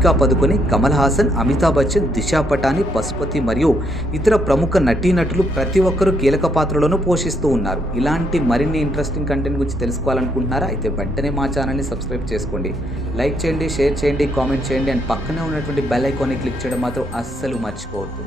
దీపికా పదుకొని, కమల్ హాసన్, అమితాబ్ బచ్చన్, దిశా పటాని, పశుపతి మరియు ఇతర ప్రముఖ నటీనటులు ప్రతి ఒక్కరూ కీలక పాత్రలను పోషిస్తూ ఉన్నారు. ఇలాంటి మరిన్ని ఇంట్రెస్టింగ్ కంటెంట్ గురించి తెలుసుకోవాలనుకుంటున్నారా? అయితే వెంటనే మా ఛానల్ని సబ్స్క్రైబ్ చేసుకోండి. లైక్ చేయండి, షేర్ చేయండి, కామెంట్ చేయండి అండ్ పక్కనే ఉన్నటువంటి బెల్ ఐకాన్ని క్లిక్ చేయడం మాత్రం అస్సలు మర్చిపోవద్దు.